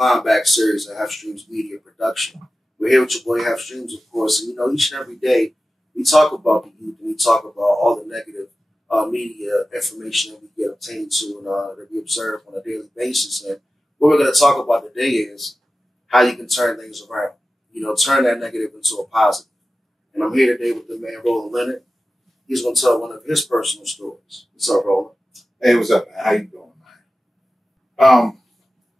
climb back series of Hef Streams Media Production. We're here with your boy Hef Streams, of course, and you know, each and every day we talk about the youth and we talk about all the negative media information that we get obtained to and that we observe on a daily basis. And what we're going to talk about today is how you can turn things around. You know, turn that negative into a positive. And I'm here today with the man Roland Leonard. He's going to tell one of his personal stories. What's up, Roland? Hey, what's up, man? How you doing, man?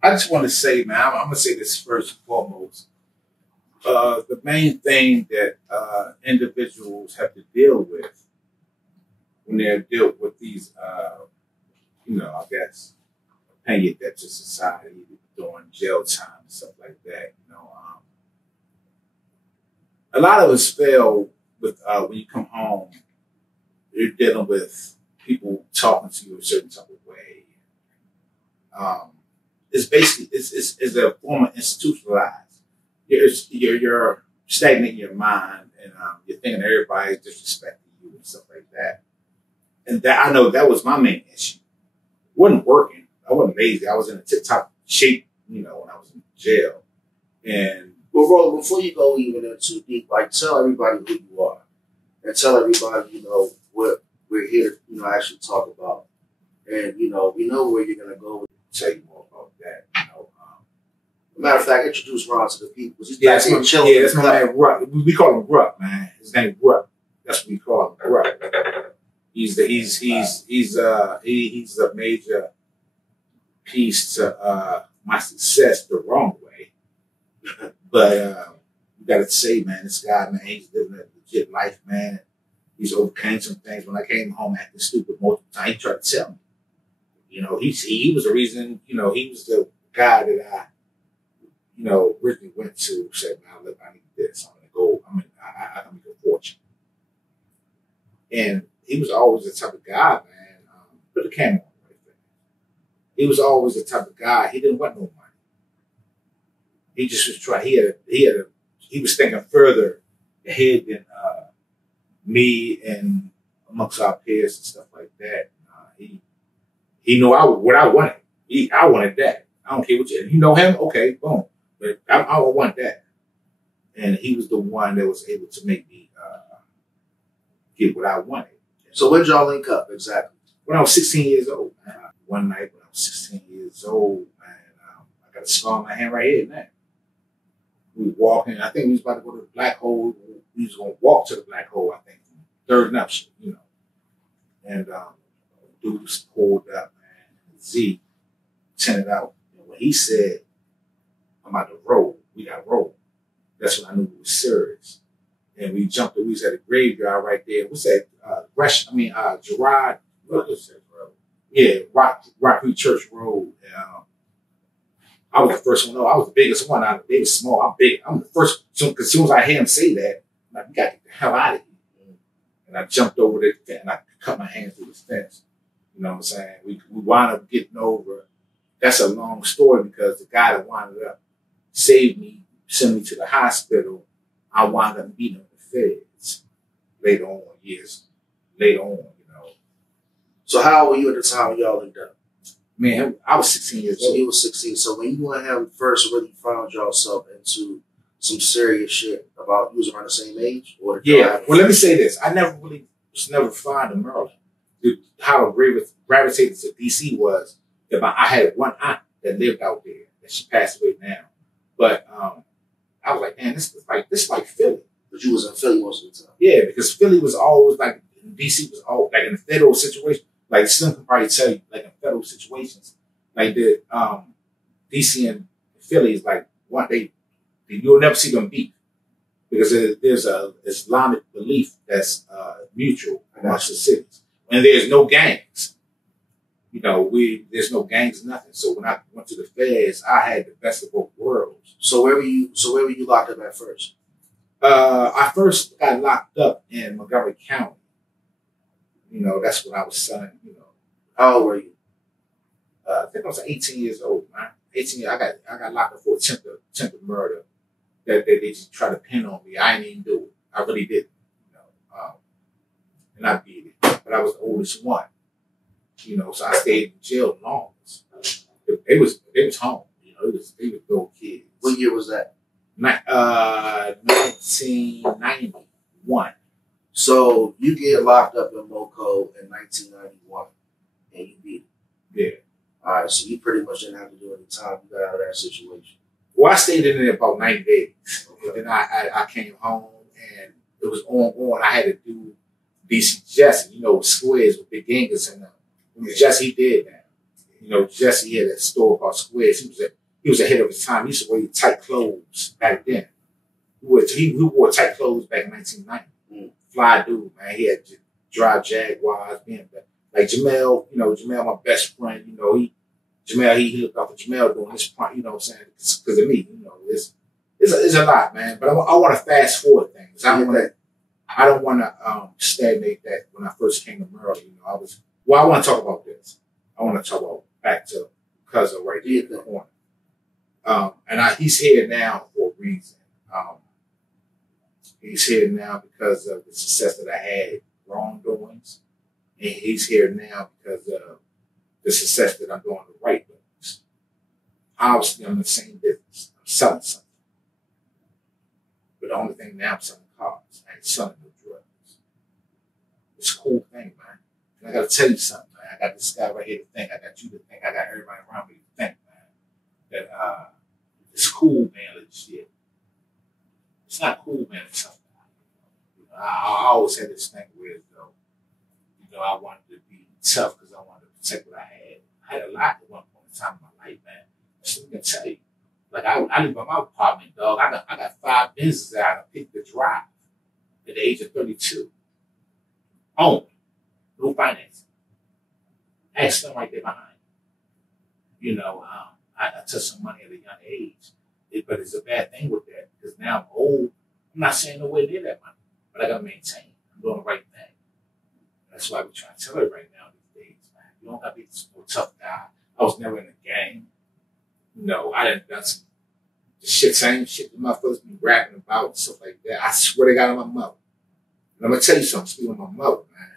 I just want to say, man, I'm going to say this first and foremost. The main thing that individuals have to deal with when they're dealt with these, I guess, opinion that to society during jail time and stuff like that, a lot of us fail with when you come home, you're dealing with people talking to you a certain type of way. It's basically it's a form of institutionalized. You're stagnant in your mind, and you're thinking everybody's disrespecting you and stuff like that. And that I know that was my main issue. It wasn't working. I wasn't lazy. I was in a tip-top shape, when I was in jail. And well, Roland, before you go even in too deep, like tell everybody who you are, and tell everybody, what we're here to, actually talk about. And we know where you're gonna go. Tell you more about that. Matter of fact, introduce Ron to the people. That's my man, Ruck. We call him Ruck, man. His name is Ruck. That's what we call him, Ruck. He's a major piece to my success the wrong way. But you gotta say, man, this guy, man, he's living a legit life, man. He's overcame some things. When I came home acting stupid multiple times, he tried to tell me. He was the reason, he was the guy that I originally went to, said, "Now look, I need this. I'm gonna go. I can make a fortune." And he was always the type of guy, man. Put the camera on right there. He was always the type of guy. He didn't want no money. He just was trying. He was thinking further ahead than me and amongst our peers and stuff like that. He knew what I wanted. I wanted that. I don't care what you know him. Okay, boom. But I want that. And he was the one that was able to make me get what I wanted. So when did y'all link up exactly? When I was 16 years old. Man. One night when I was 16 years old, man, I got a scar on my hand right here now. We were walking. I think we was about to go to the black hole. We was going to walk to the black hole, I think, third nuptial, And dudes pulled up, man. Z tinted out. And when he said, "I'm about to roll," we got rolled. That's when I knew it was serious. And we jumped. We was at a graveyard right there. What's that? Gerard. What was that road? Yeah, Rock Creek Church Road. And, I was the first one. No, I was the biggest one. They was small. I'm big. I'm the first. Because as soon as I hear him say that, I'm like, "We got to get the hell out of here." And I jumped over the fence and I cut my hand through the fence. You know what I'm saying? We wound up getting over. That's a long story because the guy that wound up saved me, sent me to the hospital. I wound up beating the feds later on, years later on, So how old were you at the time when y'all linked up? Man, I was 16 years old. So he was 16. So when you and him first really found yourself into some serious shit about, you was around the same age? Or yeah. Well, let me say this. I was never fond of Maryland. How I gravitated to DC was that I had one aunt that lived out there, and she passed away now. But I was like, man, this is like Philly. But you was in Philly most of the time. Yeah, because Philly was always like, DC was all like in a federal situation. Like Slim can probably tell you, like in federal situations, like the DC and Philly is like one you'll never see them beat because there's a Islamic belief that's mutual amongst the cities, and there's no gangs. There's no gangs, nothing. So when I went to the feds, I had the best of both worlds. So where were you locked up at first? I first got locked up in Montgomery County. That's when I was selling, How old were you? I think I was 18 years old, man. 18 years. I got locked up for attempted murder that they just tried to pin on me. I didn't even do it. I really didn't. And I beat it. But I was the oldest one. So I stayed in jail longest. They was home. they was little kids. What year was that? 1991. So you get locked up in Moco in 1991, and you beat it. Yeah. All right, so you pretty much didn't have to do any time. You got out of that situation. Well, I stayed in there about 90 days. Okay. Then I came home, and it was on. I had to do DC Jesse, Squares with Big Genghis and them. Jesse, he did that. Jesse had a store called Squares. He was ahead of his time. He used to wear tight clothes back then. He wore tight clothes back in 1990. Fly dude, man. He had to drive Jaguars, like Jamel, Jamel, my best friend, he looked out for Jamel doing this part, you know what I'm saying? Because of me, it's a lot, man. But I want to fast forward things. I don't want to stagnate that when I first came to Maryland. I want to talk about this. I want to talk about back to cousin right there in the corner. He's here now for a reason. He's here now because of the success that I had wrongdoings. And he's here now because of the success that I'm doing the right things. Obviously, I'm in the same business. I'm selling something. But the only thing now I'm selling cars. I ain't selling no drugs. It's a cool thing, man. And I got to tell you something, man. I got this guy right here to think. I got you to think. I got everybody around me to think, man. That it's cool, man, legit. It's not cool, man. It's something. I always had this thing where, I wanted to be tough because I wanted to protect what I had. I had a lot at one point in time in my life, man. So let me tell you, like I live in my apartment, dog. I got 5 businesses that I picked to drive at the age of 32. Owned, no financing. I had something right there behind. I took some money at a young age. But it's a bad thing with that because now I'm old. I'm not saying nowhere near that money, but I got to maintain. I'm doing the right thing. That's why we're trying to tell it right now these days, man. You don't got to be no tough guy. I was never in a gang. I done done some same shit that motherfuckers be rapping about and stuff like that. I swear to God on my mother. And I'm going to tell you something, speaking of my mother, man.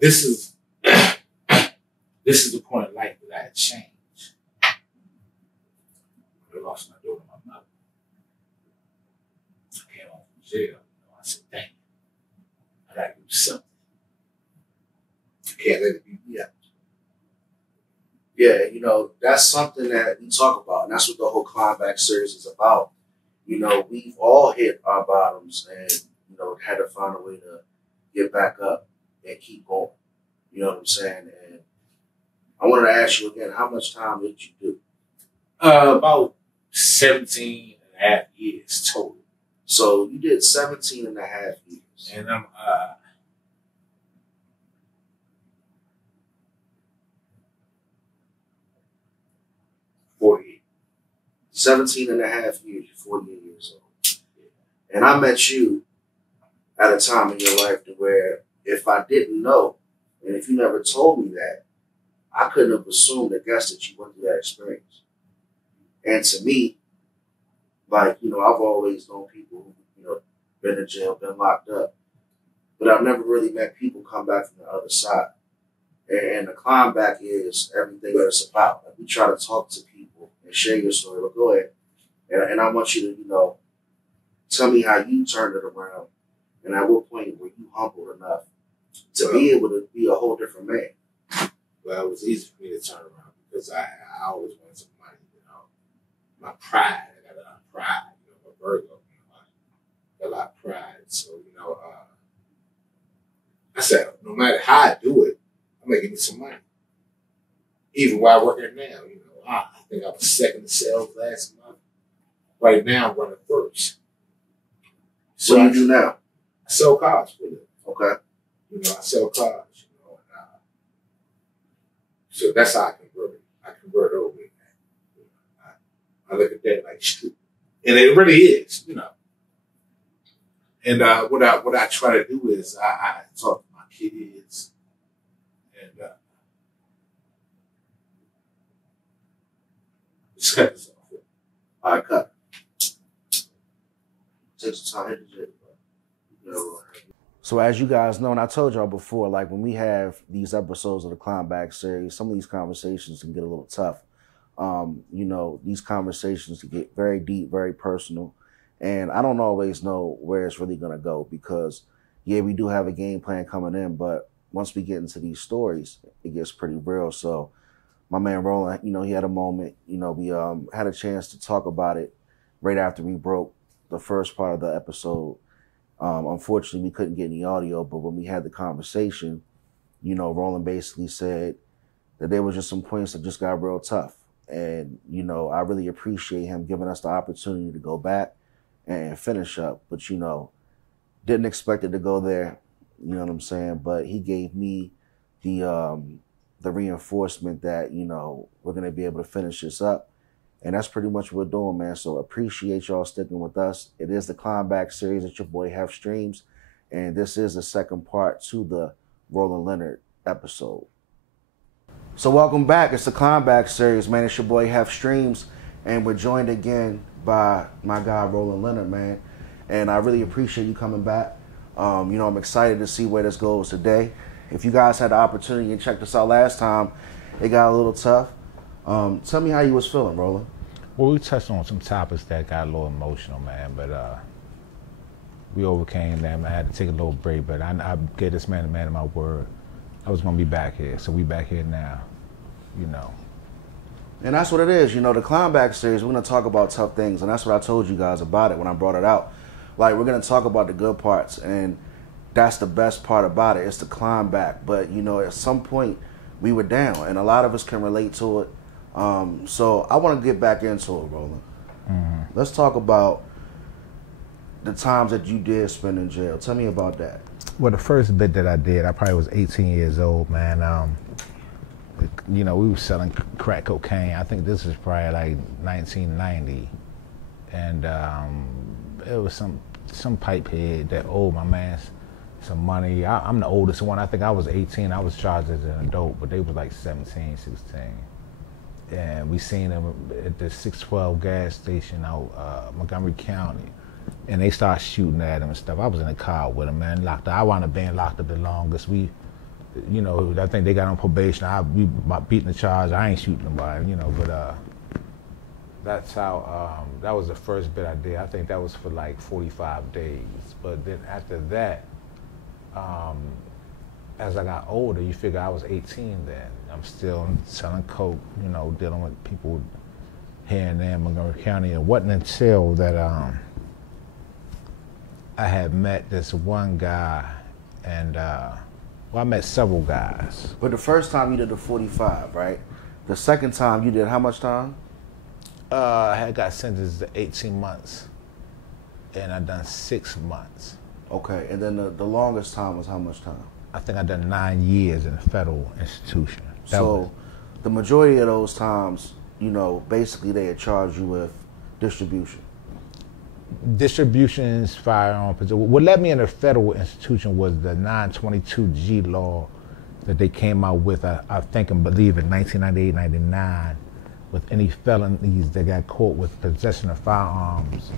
This is the point of life that I had changed. I lost my daughter, my mother. I came home from jail. I said, dang, I got to do something. I can't let it be me up. Yeah, that's something that we talk about, and that's what the whole Climb Back series is about. We've all hit our bottoms and, had to find a way to get back up and keep going. You know what I'm saying? And I wanted to ask you again, how much time did you do? About 17 and a half years total. So you did 17 and a half years. And I'm 48. 17 and a half years, you're 48 years old. And I met you at a time in your life to where if I didn't know, and if you never told me that, I couldn't have assumed, I guess, that you went through that experience. And to me, I've always known people who, been in jail, been locked up, but I've never really met people come back from the other side. And the Climb Back is everything that it's about. We try to talk to people and share your story. But go ahead. And I want you to, tell me how you turned it around and at what point were you humbled enough to be able to be a whole different man. Well, it was easy for me to turn around because I always wanted some money, My pride, I got a lot of pride, I'm a Virgo, I got a lot of pride. So, I said, no matter how I do it, I'm going to give me some money. Even while I work here now, I think I was second in sales last month. Right now, I'm running first. So what do you do now? I sell cars for them. Okay. I sell cars, so that's how I convert it. I convert over it. I look at that like stupid. And it really is, And what I try to do is I talk to my kids and just cut this off. All right, cut. Take some time. So as you guys know, and I told y'all before, when we have these episodes of the Climb Back series, some of these conversations can get a little tough. You know, these conversations get very deep, very personal. And I don't always know where it's really going to go because, yeah, we do have a game plan coming in, but once we get into these stories, it gets pretty real. So my man Roland, you know, he had a moment, you know, we had a chance to talk about it right after we broke the first part of the episode. Unfortunately, we couldn't get any audio, but when we had the conversation, you know, Roland basically said that there was just some points that just got real tough. And, you know, I really appreciate him giving us the opportunity to go back and finish up. But, you know, didn't expect it to go there, you know what I'm saying? But he gave me the reinforcement that, you know, we're going to be able to finish this up. And that's pretty much what we're doing, man. So appreciate y'all sticking with us. It is the Climb Back series. It's your boy Hef Streams. And this is the second part to the Roland Leonard episode. So welcome back. It's the Climb Back series, man. It's your boy Hef Streams. And we're joined again by my guy Roland Leonard, man. And I really appreciate you coming back. You know, I'm excited to see where this goes today. If you guys had the opportunity and checked us out last time, it got a little tough. Tell me how you was feeling, Roland. Well, we touched on some topics that got a little emotional, man, but we overcame them. I had to take a little break, but I gave this man a man of my word. I was going to be back here, so we back here now, you know. And that's what it is. You know, the Climb Back series, we're going to talk about tough things, and that's what I told you guys about it when I brought it out. Like, we're going to talk about the good parts, and that's the best part about it. It's the climb back. But, you know, at some point, we were down, and a lot of us can relate to it. So I want to get back into it, Roland. Mm-hmm. Let's talk about the times that you did spend in jail. Tell me about that. Well, the first bit that I did, I probably was 18 years old, man. You know, we were selling crack cocaine. I think this was probably like 1990. And it was some pipe head that owed my man some money. I'm the oldest one. I think I was 18. I was charged as an adult, but they were like 17, 16. And we seen them at the 612 gas station out Montgomery County. And they started shooting at him and stuff. I was in the car with him, man, locked up. I wound up being locked up the longest. We, you know, I think they got on probation. We beating the charge. I ain't shooting nobody, you know, but that's how, that was the first bit I did. I think that was for like 45 days. But then after that, as I got older, you figure I was 18 then. I'm still selling coke, you know, dealing with people here and there in Montgomery County. It wasn't until that I had met this one guy, and well, I met several guys. But the first time you did the 45, right? The second time you did how much time? I had got sentenced to 18 months, and I done 6 months. Okay, and then the longest time was how much time? I think I done 9 years in a federal institution. So the majority of those times, you know, basically they had charged you with distribution. Distributions, firearm possession. What led me in a federal institution was the 922G law that they came out with, I think and believe in 1998, 99, with any felonies that got caught with possession of firearms,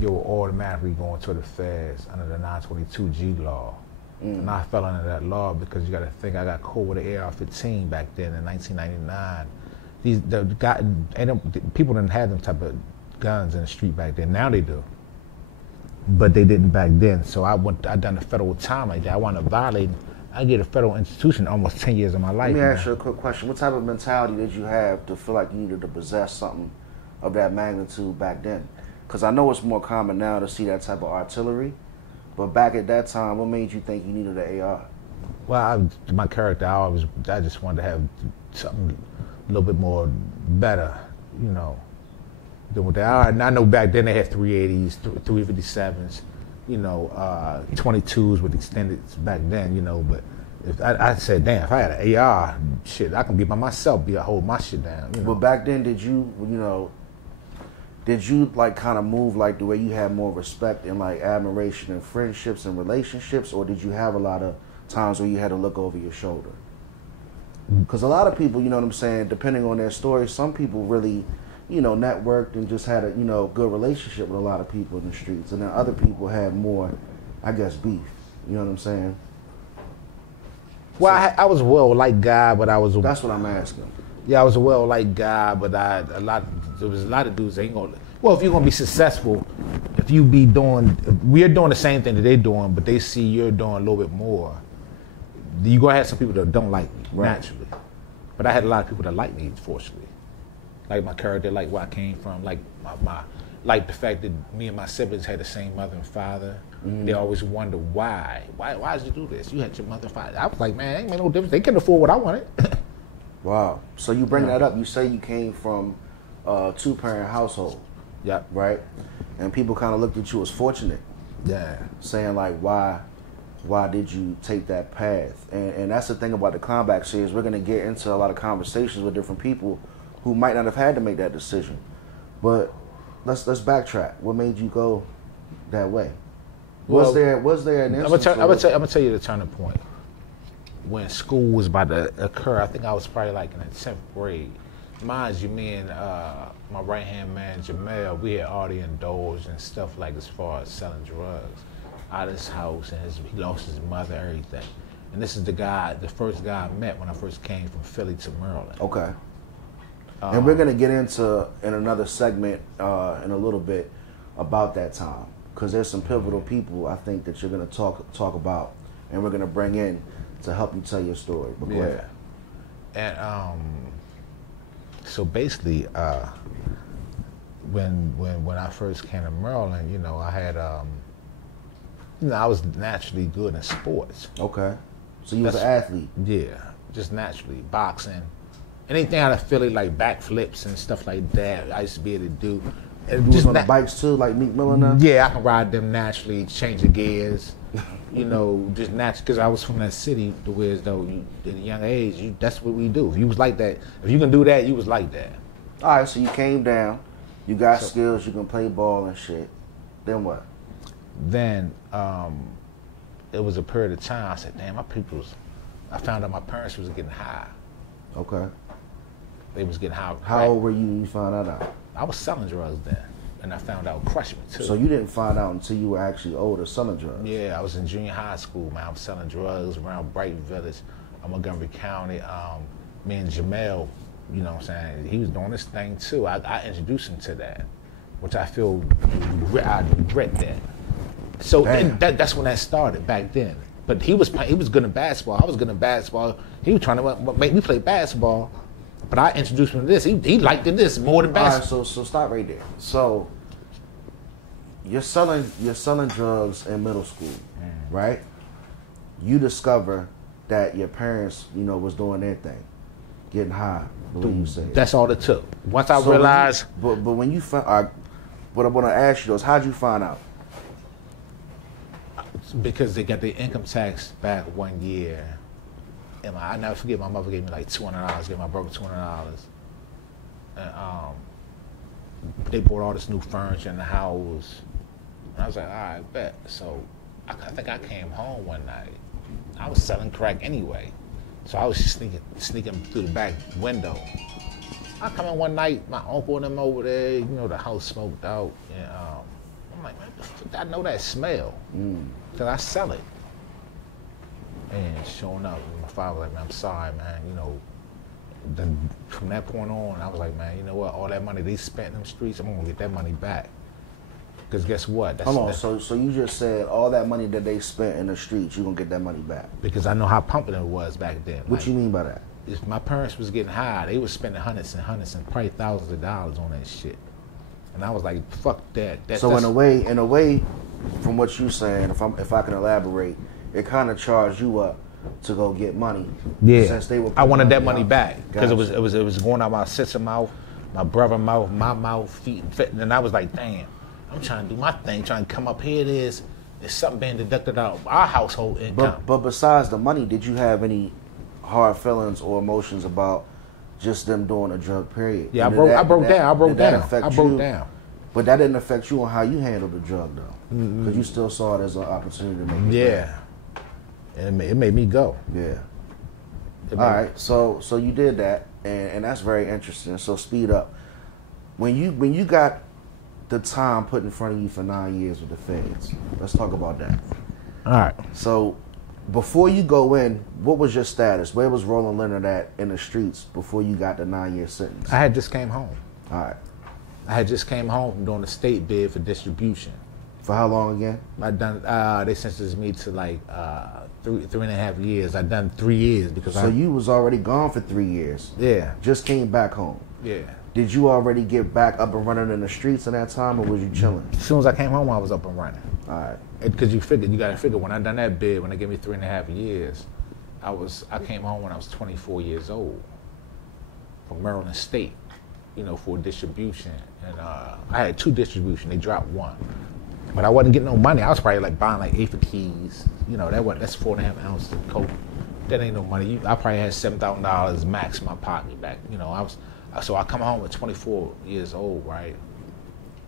you were automatically going to the feds under the 922G law. And I fell under that law because you got to think I got caught with an AR-15 back then in 1999. People didn't have them type of guns in the street back then. Now they do, but they didn't back then. So I done a federal time like that. I wanted to violate. I get a federal institution almost 10 years of my life. Let me ask you a quick question. What type of mentality did you have to feel like you needed to possess something of that magnitude back then? Because I know it's more common now to see that type of artillery. But back at that time, what made you think you needed an AR? Well, my character, I just wanted to have something a little bit more better, you know, than with that. I know back then they had 380s, 357s, you know, 22s with extended back then, you know. But if I said, damn, if I had an AR, shit, I can be by myself, hold my shit down. You know? But back then, did you like kind of move like the way you had more respect and like admiration and friendships and relationships, or did you have a lot of times where you had to look over your shoulder? Because a lot of people, you know what I'm saying, depending on their story, some people really, you know, networked and just had a, you know, good relationship with a lot of people in the streets, and then other people had more, I guess, beef. You know what I'm saying? Well, so, I was a well-liked guy, but I was... That's what I'm asking. Yeah, I was a well-liked guy, but there was a lot of dudes that ain't gonna. Well, if you're gonna be successful, if you be doing, we're doing the same thing that they're doing, but they see you're doing a little bit more, you're gonna have some people that don't like me, naturally. But I had a lot of people that like me, fortunately. Like my character, like where I came from, like like the fact that me and my siblings had the same mother and father. They always wonder why did you do this? You had your mother and father. I was like, man, it ain't made no difference. They couldn't afford what I wanted. Wow. So you bring that up. You say you came from a 2-parent household. Yep. Right? And people kind of looked at you as fortunate. Yeah. Saying like, why did you take that path? And that's the thing about the Comeback series. We're going to get into a lot of conversations with different people who might not have had to make that decision. But let's backtrack. What made you go that way? Was there an instance? I'm gonna tell you the turning point. When school was about to occur, I think I was probably like in the 10th grade. Mind you, me and my right-hand man, Jamel, we had already indulged in stuff like as far as selling drugs out of his house, and he lost his mother, everything. And this is the first guy I met when I first came from Philly to Maryland. Okay. And we're going to get into, in another segment in a little bit, about that time. Because there's some pivotal people, I think, that you're going to talk about, and we're going to bring in to help you tell your story. But go ahead. And so basically, when I first came to Maryland, you know, I had, I was naturally good in sports. Okay. So you was an athlete? Yeah, just naturally. Boxing. Anything out of Philly, like backflips and stuff like that, I used to be able to do. And you was on the bikes too, like Meek Mill now? Yeah, I can ride them naturally, change the gears, you know, just naturally, because I was from that city, the way as though at a young age, that's what we do. If you was like that, if you can do that, you was like that. All right, so you came down, you got skills, you can play ball and shit. Then what? Then it was a period of time, I said, damn, I found out my parents was getting high. Okay. They was getting high. How old were you when you found out? I was selling drugs then, and I found out crushed me too. So you didn't find out until you were actually older selling drugs? Yeah, I was in junior high school, man. I was selling drugs around Brighton Village, Montgomery County. Me and Jamel, you know what I'm saying, he was doing this thing too. I introduced him to that, which I regret that. So that's when that started back then. But he was good at basketball. I was good at basketball. He was trying to make me play basketball. But I introduced him to this. He liked this more than basketball. All right, so stop right there. So you're selling drugs in middle school, right? You discover that your parents, you know, was doing their thing, getting high. You say that's all it took. Once I realized. But when you found, what I want to ask you is, how'd you find out? Because they got the income tax back 1 year. And I never forget, my mother gave me like $200, gave my brother $200. And they bought all this new furniture in the house. And I was like, all right, bet. So I think I came home one night. I was selling crack anyway. So I was just sneaking through the back window. I come in one night, my uncle and them over there, you know, the house smoked out. And I'm like, man, I know that smell. Because I sell it. And showing up, my father was like, man, I'm sorry, man, you know. Then from that point on, I was like, man, you know what, all that money they spent in them streets, I'm gonna get that money back. Because guess what? Hold on, so you just said all that money that they spent in the streets, you're gonna get that money back? Because I know how pumping it was back then. What you mean by that? If my parents was getting high, they was spending hundreds and probably thousands of dollars on that shit. And I was like, fuck that. So in a way, from what you're saying, if I can elaborate, it kind of charged you up to go get money. Yeah, since they were I wanted that money back because it was going out my sister's mouth, my brother's mouth, my mouth, feet, and I was like, damn, I'm trying to do my thing, trying to come up here. There's something being deducted out of our household income. But besides the money, did you have any hard feelings or emotions about just them doing a drug period? Yeah, I broke down. But that didn't affect you on how you handled the drug, though, because you still saw it as an opportunity to make it better. And it made me go. Yeah. All right, so you did that, and that's very interesting. So speed up. When you got the time put in front of you for 9 years with the feds, let's talk about that. All right. So Before you go in, what was your status? Where was Roland Leonard at in the streets before you got the 9-year sentence? I had just came home. All right. I had just came home from doing a state bid for distribution. For how long again? I done. They sentenced me to like 3.5 years. I done 3 years because. So you was already gone for 3 years. Yeah. Just came back home. Yeah. Did you already get back up and running in the streets in that time, or was you chilling? As soon as I came home, I was up and running. All right. Because you got to figure when I done that bid, when they gave me 3.5 years, I came home when I was 24 years old from Maryland State, for distribution, and I had 2 distribution. They dropped 1. But I wasn't getting no money. I was probably like buying like 8 for keys. That's 4.5 ounces of coke. That ain't no money. I probably had $7,000 max in my pocket back. So I come home at 24 years old, right?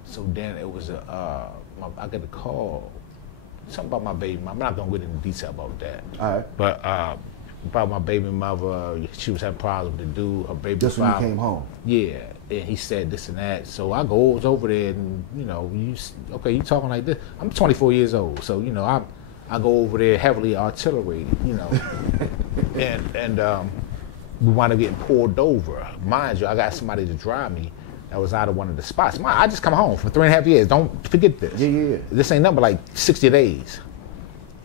So then it was I got a call, something about my baby mom. I'm not gonna get into detail about that. All right. But about my baby mother, she was having problems with the dude. Her baby. Just when you came home. Yeah. And he said this and that. So I goes over there and, you talking like this. I'm 24 years old. So, I go over there heavily artilleried, and we wound up getting pulled over. Mind you, I got somebody to drive me that was out of one of the spots. I just come home for 3.5 years. Don't forget this. Yeah. This ain't nothing but like 60 days.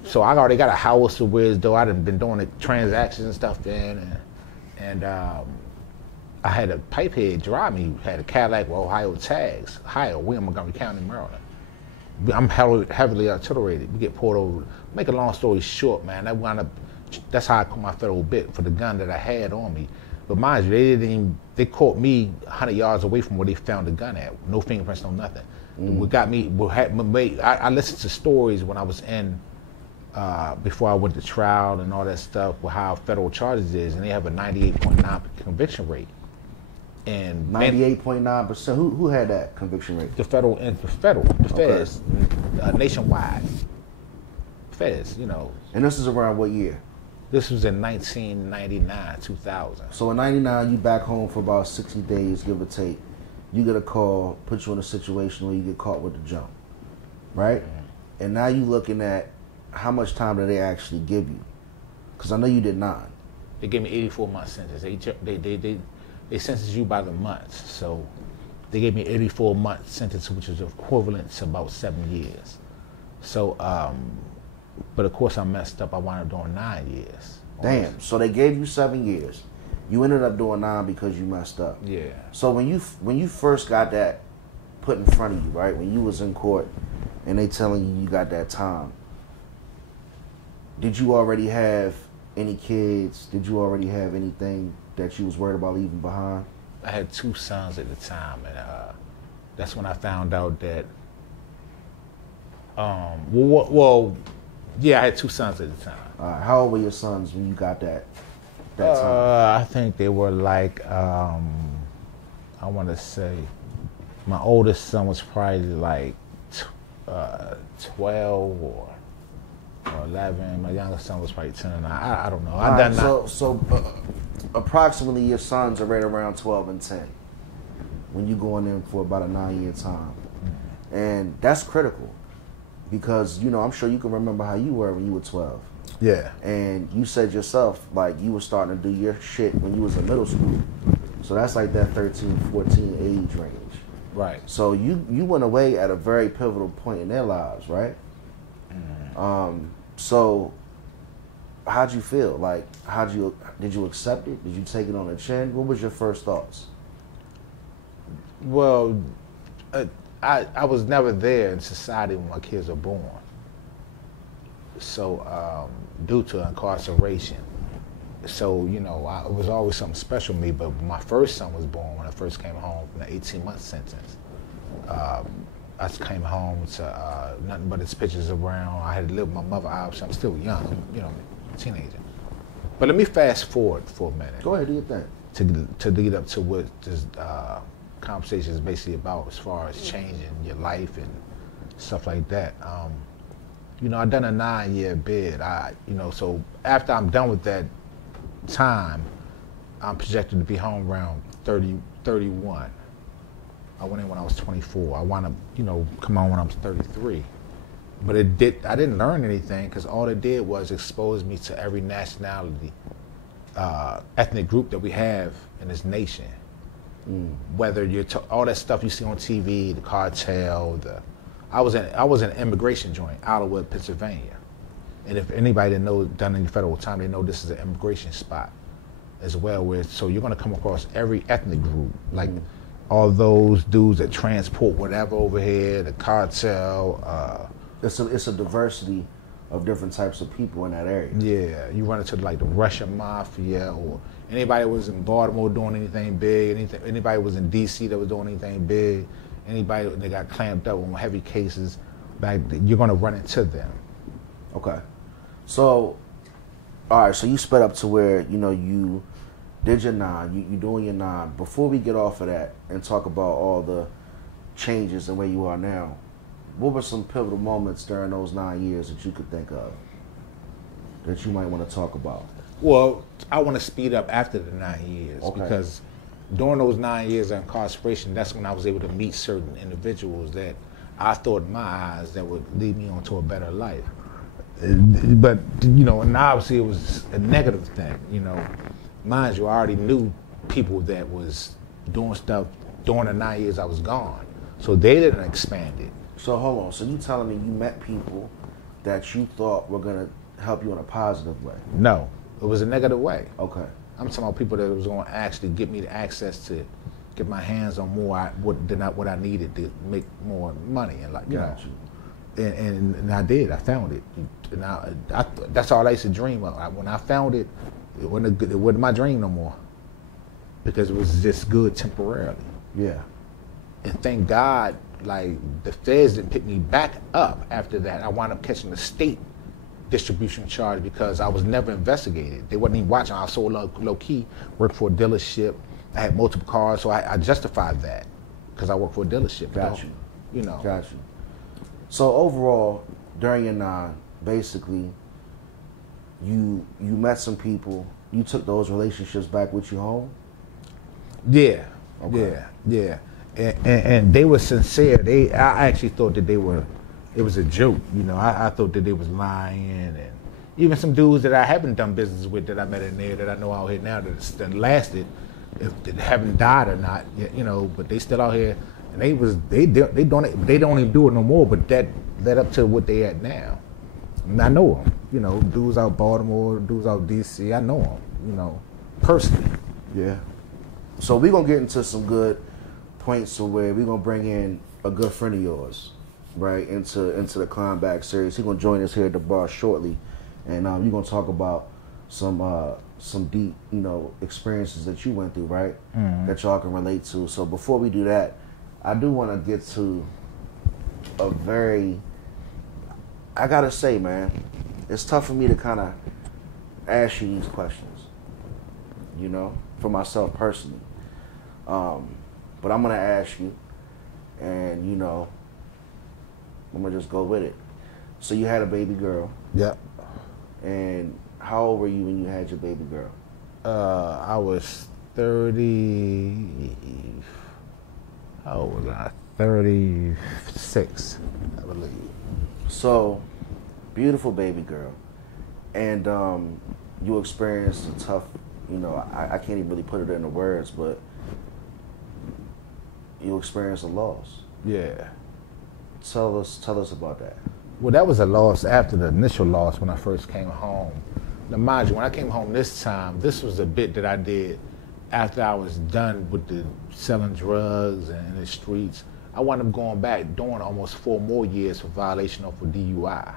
So I already got a house to where though I done been doing the transactions and stuff in, and I had a pipehead drive me, had a Cadillac with Ohio tags, we in Montgomery County, Maryland. I'm heavily artilleried. We get pulled over. Make a long story short, man, that's how I caught my federal bit for the gun that I had on me. But mind you, they caught me 100 yards away from where they found the gun at. No fingerprints, no nothing. What got me, I listened to stories when I was in, before I went to trial and all that stuff, with how federal charges is, and they have a 98.9 conviction rate. And 98.9%. Who had that conviction rate? The feds, nationwide. Feds, And this is around what year? This was in 1999, 2000. So in 99, you back home for about 60 days, give or take. You get a call, put you in a situation where you get caught with the jump, right? Mm-hmm. And now you looking at how much time did they actually give you? Because I know you did 9. They gave me 84-month sentence. They sentenced you by the months, so they gave me 84-month sentence, which is equivalent to about 7 years. So, but of course I messed up. I wound up doing 9 years. Damn. So they gave you 7 years. You ended up doing 9 because you messed up. Yeah. So when you first got that put in front of you, right? When you was in court and they telling you got that time, did you already have any kids? Did you already have anything that you was worried about leaving behind? I had 2 sons at the time, and that's when I found out that. Yeah, I had 2 sons at the time. How old were your sons when you got that time? I think they were like, I want to say, my oldest son was probably like 12 or 11. My youngest son was probably 10 and 9. I don't know. So approximately your sons are right around 12 and 10 when you going in for about a 9-year time. Mm-hmm. And that's critical because, I'm sure you can remember how you were when you were 12. Yeah. And you said yourself, like, you were starting to do your shit when you was in middle school. So that's like that 13, 14 age range. Right. So you went away at a very pivotal point in their lives, right? Mm-hmm. So how'd you feel? Like, did you accept it? Did you take it on the chin? What was your first thoughts? Well, I was never there in society when my kids are born. So, due to incarceration. So, it was always something special to me, but my first son was born when I first came home from the 18-month sentence. I came home to nothing but his pictures around. I had to live with my mother, obviously. I'm still young, a teenager. But let me fast forward for a minute. Go ahead, do your thing. To lead up to what this conversation is basically about as far as changing your life and stuff like that. I done a 9-year bid. So after I'm done with that time, I'm projected to be home around 30, 31. I went in when I was 24. I wound up, come on when I was 33. But it did. I didn't learn anything because all it did was expose me to every nationality, ethnic group that we have in this nation. Whether you're all that stuff you see on TV, the cartel, I was in an immigration joint, Islewood, Pennsylvania, and if anybody that knows done any federal time, they know this is an immigration spot as well. So you're going to come across every ethnic group, like all those dudes that transport whatever over here, the cartel. It's a diversity of different types of people in that area. Yeah, you run into like the Russian mafia, or anybody that was in Baltimore doing anything big, anybody was in DC that was doing anything big, anybody that got clamped up on heavy cases, you're gonna run into them. Okay. So, all right, so you sped up to where, you did your 9, you doing your 9. Before we get off of that and talk about all the changes and where you are now, what were some pivotal moments during those 9 years that you could think of that you might want to talk about? Well, I want to speed up after the 9 years, because during those 9 years of incarceration, that's when I was able to meet certain individuals that I thought in my eyes that would lead me on to a better life. But, and obviously it was a negative thing, Mind you, I already knew people that was doing stuff during the 9 years I was gone. So they didn't expand it. So hold on. So you telling me you met people that you thought were going to help you in a positive way? No, it was a negative way. Okay. I'm talking about people that was going to actually get me the access to get my hands on more than what I needed to make more money, and and I did. I found it, and I that's all I used to dream of. When I found it, it wasn't my dream no more, because it was just good temporarily. Yeah. And thank God, like, the feds didn't pick me back up after that. I wound up catching the state distribution charge because I was never investigated. They wasn't even watching. I was so low key, worked for a dealership. I had multiple cars, so I justified that because I worked for a dealership. Got you. Got you. So overall, during your 9, basically, you met some people. You took those relationships back with you home? Yeah. Okay. Yeah. And they were sincere. I actually thought that it was a joke. I thought that they was lying, and even some dudes that I haven't done business with that I met in there that I know out here now that lasted, if they haven't died or not, but they still out here, and they don't even do it no more. But that led up to what they at now. And I know them. Dudes out Baltimore, dudes out DC. I know them. Personally. Yeah. So we're gonna get into some good points to where we're gonna bring in a good friend of yours, right, into the Climb Back series. He's gonna join us here at the bar shortly, and we're gonna talk about some deep, experiences that you went through, right, that y'all can relate to. So before we do that, I do want to get to I gotta say, man, it's tough for me to kind of ask you these questions, for myself personally. But I'm going to ask you, and, I'm going to just go with it. So you had a baby girl. Yep. And how old were you when you had your baby girl? I was 30. How old was I? 36, I believe. So, beautiful baby girl. And you experienced a tough, I can't even really put it into words, but you experienced a loss. Yeah. Tell us about that. Well, that was a loss after the initial loss when I first came home. Now, mind you, when I came home this time, this was a bit that I did after I was done with the selling drugs and in the streets. I wound up going back doing almost 4 more years for violation of a DUI.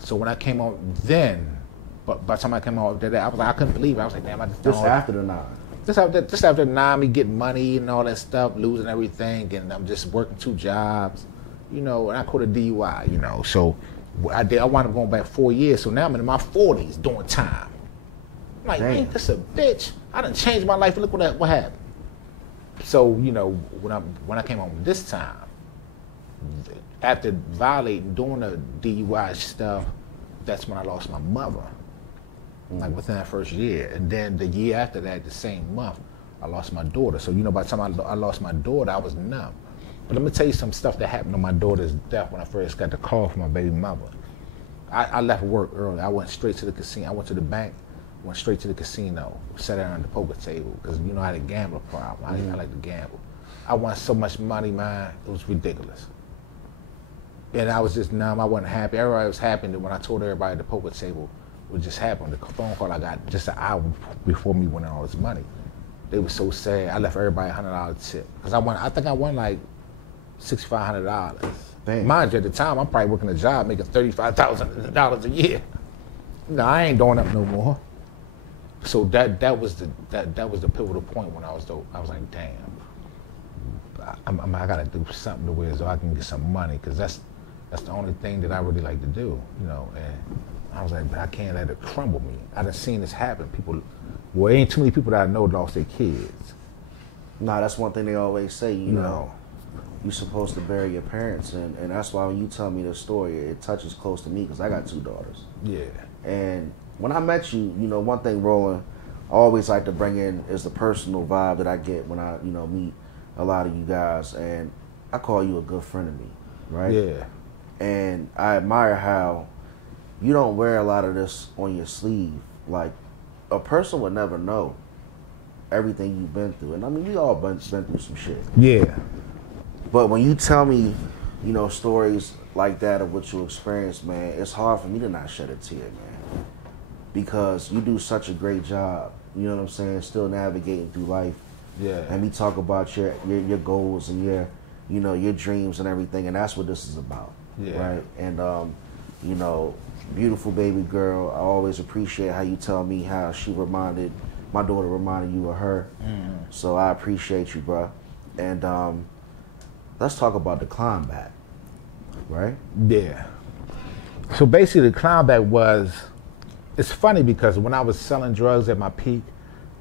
So when I came home then, but by the time I came home after that, I couldn't believe it. I was like, damn, I just Just after the 9. Just after the 9, me getting money and all that stuff, losing everything, and I'm just working 2 jobs, and I caught a DUI, So I wound up going back 4 years. So now I'm in my 40s doing time. I'm like, ain't this a bitch? I done changed my life. Look what happened. So, when I came home this time, after violating, doing the DUI stuff, that's when I lost my mother. Like within that first year. And then the year after that, the same month, I lost my daughter. So, by the time I lost my daughter, I was numb. But let me tell you some stuff that happened on my daughter's death when I first got the call from my baby mother. I left work early. I went straight to the casino. I went to the bank, went straight to the casino, sat down at the poker table because you know I had a gambling problem. I like to gamble. I won so much money, man. It was ridiculous. And I was just numb. I wasn't happy. Everybody was happy when I told everybody at the poker table what just happened. The phone call I got just an hour before me winning all this money. They were so sad. I left everybody $100 tip because I think I won like $6,500. Mind you, at the time, I'm probably working a job making $35,000 a year. No, I ain't doing that no more. So that was the pivotal point when I was like, damn, I gotta do something to where so I can get some money because that's the only thing that I really like to do, you know. And I was like, but I can't let it crumble me. I done seen this happen. Ain't too many people that I know lost their kids. Nah, that's one thing they always say, you know. You're supposed to bury your parents, and that's why when you tell me this story, it touches close to me because I got 2 daughters. Yeah. And when I met you, you know, one thing, Roland, I always like to bring in is the personal vibe that I get when I, you know, meet a lot of you guys, and I call you a good friend of me, right? Yeah. And I admire how you don't wear a lot of this on your sleeve. Like, a person would never know everything you've been through. And I mean, we all been through some shit. Yeah. But when you tell me, you know, stories like that of what you experienced, man, it's hard for me to not shed a tear, man. Because you do such a great job, you know what I'm saying, still navigating through life. Yeah. And we talk about your goals and your dreams and everything, and that's what this is about. Yeah. Right? And you know, beautiful baby girl, I always appreciate how you tell me how my daughter reminded you of her. So I appreciate you, bro. And let's talk about the climb back, right? Yeah. So basically the climb back it's funny because when I was selling drugs at my peak,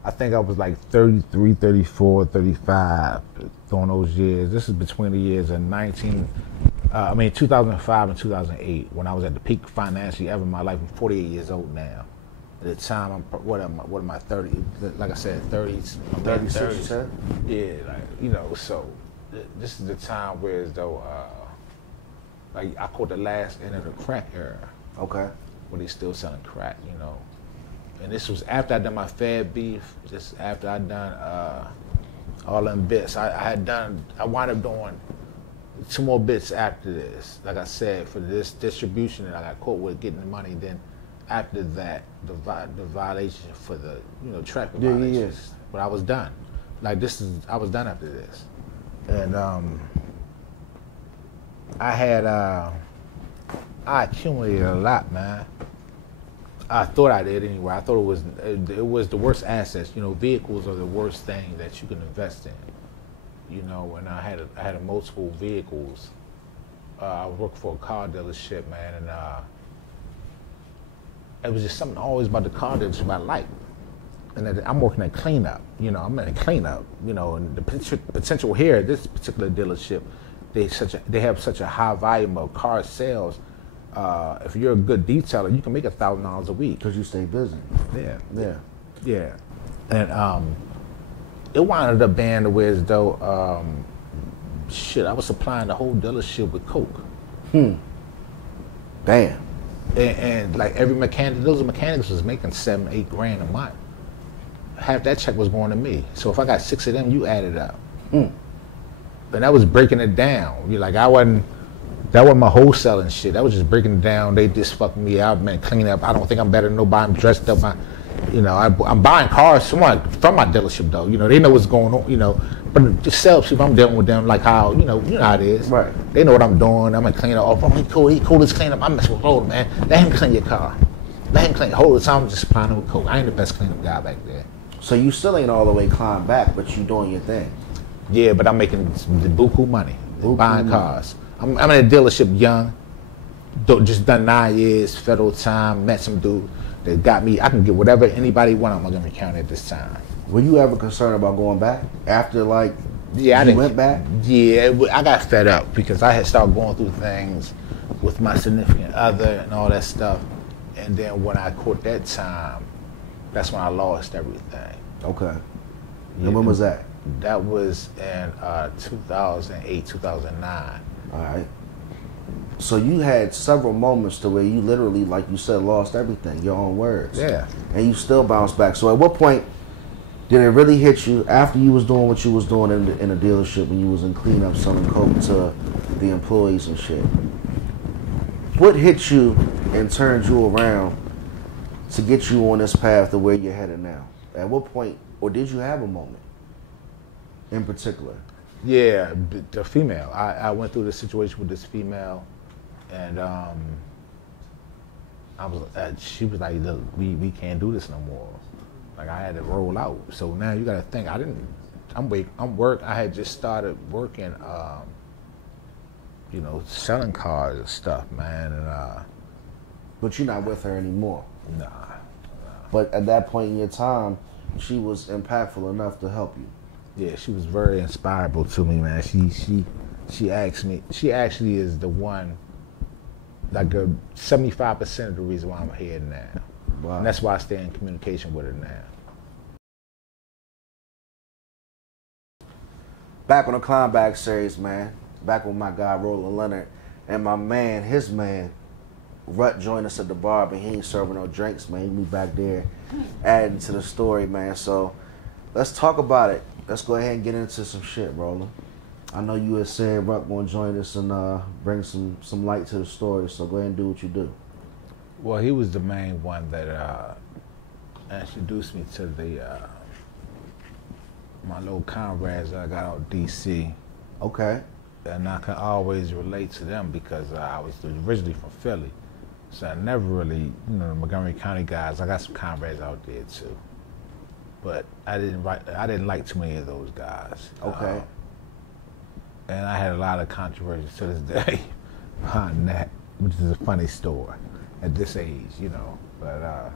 I think I was like 33, 34, 35 during those years. This is between the years of 2005 and 2008 when I was at the peak financially ever in my life. I'm 48 years old now. At the time, what am I, 30? Like I said, 30s. 36, yeah, like, you know, so this is the time where as though, like I caught the last end of the crack era. Okay. When they still selling crack, you know. And this was after I done my Fed beef, just after I done all them bits. I wound up doing 2 more bits after this. Like I said, for this distribution that I got caught with getting the money, then after that, the violation for the, you know, traffic violations. Yeah. But I was done. Like I was done after this. And I accumulated a lot, man. I thought I did anyway. I thought it was the worst assets. You know, vehicles are the worst thing that you can invest in. You know, and I had multiple vehicles. I was working for a car dealership, man, and it was just something always about the car dealership I liked. And I'm working at cleanup. You know, I'm in a cleanup. You know, and the potential here at this particular dealership, they have such a high volume of car sales. If you're a good detailer, you can make $1,000 a week because you stay busy. Yeah. And it wound up being the way as though, I was supplying the whole dealership with coke. Damn. And like every mechanic, those mechanics was making $7-8 grand a month. Half that check was going to me. So if I got 6 of them, you add it up. And that was breaking it down. You're like, that wasn't my wholesaling shit. That was just breaking it down. They just fucking me out, man, clean up. I don't think I'm better than nobody. I'm dressed up. I'm buying cars from my dealership, though. You know, they know what's going on, you know. But the salespeople, I'm dealing with them like how, you know how it is. Right. They know what I'm doing. I'm going to clean it up. Oh, he cool, let's clean up. I'm messing with Roland, man. Let him clean your car. Let him clean it. Whole time I'm just supplying him with coke. I ain't the best cleanup guy back there. So you still ain't all the way climbed back, but you doing your thing. Yeah, but I'm making the buku money. Buying cars. I'm in a dealership young, just done 9 years, federal time, met some dude that got me, I can get whatever anybody want on Montgomery County at this time. Were you ever concerned about going back after you went back? Yeah, I got fed up because I had started going through things with my significant other and all that stuff. And then when I caught that time, that's when I lost everything. Okay. Yeah. And when was that? That was in 2008, 2009. All right. So you had several moments to where you literally, like you said, lost everything, your own words. Yeah. And you still bounced back. So at what point did it really hit you after you was doing what you was doing in the dealership when you was in cleanup selling coke to the employees and shit? What hit you and turned you around to get you on this path to where you're headed now? At what point, or did you have a moment in particular? Yeah, the female. I went through this situation with this female, and she was like, "Look, we can't do this no more." Like I had to roll out. So now you got to think. I had just started working, selling cars and stuff, man. And But you're not with her anymore. nah. But at that point in your time, she was impactful enough to help you. Yeah, she was very inspirable to me, man. She asked me. She actually is the one, like 75% of the reason why I'm here now. Wow. And that's why I stay in communication with her now. Back on the Climb Back series, man. Back with my guy Roland Leonard and my man, his man, Rut joined us at the bar, but he ain't serving no drinks, man. He be back there adding to the story, man. So let's talk about it. Let's go ahead and get into some shit, Roland. I know you had said Rut gonna join us and bring some light to the story, so go ahead and do what you do. Well, he was the main one that introduced me to my little comrades that I got out of D.C. Okay. And I can always relate to them because I was originally from Philly. So I never really, the Montgomery County guys, I got some comrades out there too. But I didn't like too many of those guys. Okay. And I had a lot of controversy to this day behind that, which is a funny story at this age, But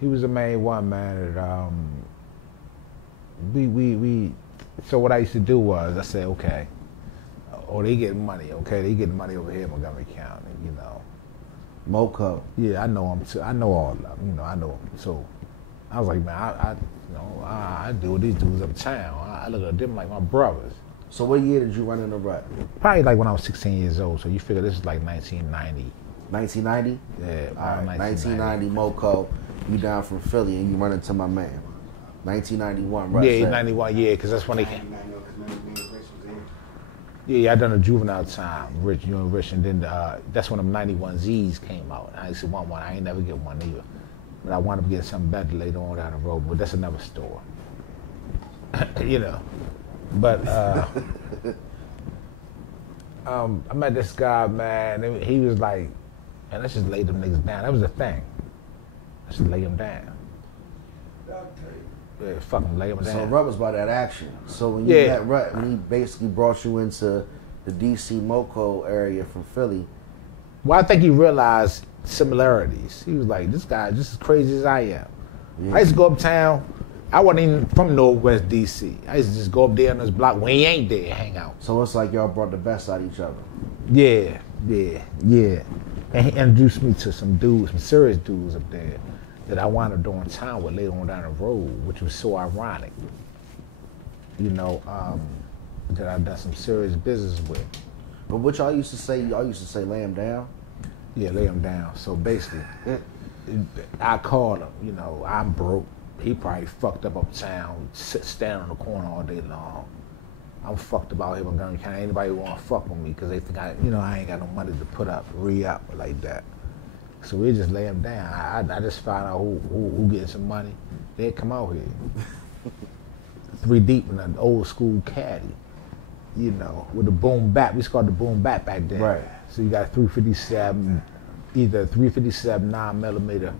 he was the main one, man. That, so what I used to do was I said, okay, they getting money, okay? They getting money over here in Montgomery County, Moco. Yeah, I know them too. I know all of them, I know them. So I was like, man, I deal with these dudes uptown. I look at them like my brothers. So what year did you run in the Rut? Probably like when I was 16 years old. So you figure this is like 1990. 1990? Yeah, All right, 1990. 1990 Moco. You down from Philly and you run into my man. 1991 Rut. Yeah, 91, yeah, because that's when they came. Yeah, I done a juvenile time, Rich, and then that's when them 91 Z's came out. I used to want one. I ain't never get one either. But I wound up getting something better later on down the road, but that's another story. But I met this guy, man, and he was like, man, let's just lay them niggas down. That was the thing. Let's just lay them down. Yeah, fucking lay them down. So Rut was about that action. So when you met Rut, when he basically brought you into the DC Moco area from Philly. Well, I think he realized similarities. He was like, this guy just as crazy as I am. Yeah. I used to go uptown. I wasn't even from Northwest DC. I used to just go up there on this block when he ain't there, hang out. So it's like y'all brought the best out of each other. Yeah. And he introduced me to some dudes, some serious dudes up there that I wound up doing time with later on down the road, which was so ironic. That I've done some serious business with. But what y'all used to say lay him down? Yeah, lay him down. So basically, I called him, I'm broke. He probably fucked up uptown, standing on the corner all day long. I'm fucked about here in Montgomery County. Anybody want to fuck with me because they think I ain't got no money to put up, re-up like that. So we just lay him down. I just found out who getting some money. They'd come out here. 3 deep in an old school caddy, with the boom bap. We called the boom bap back then. Right. So you got 357, either 357 9mm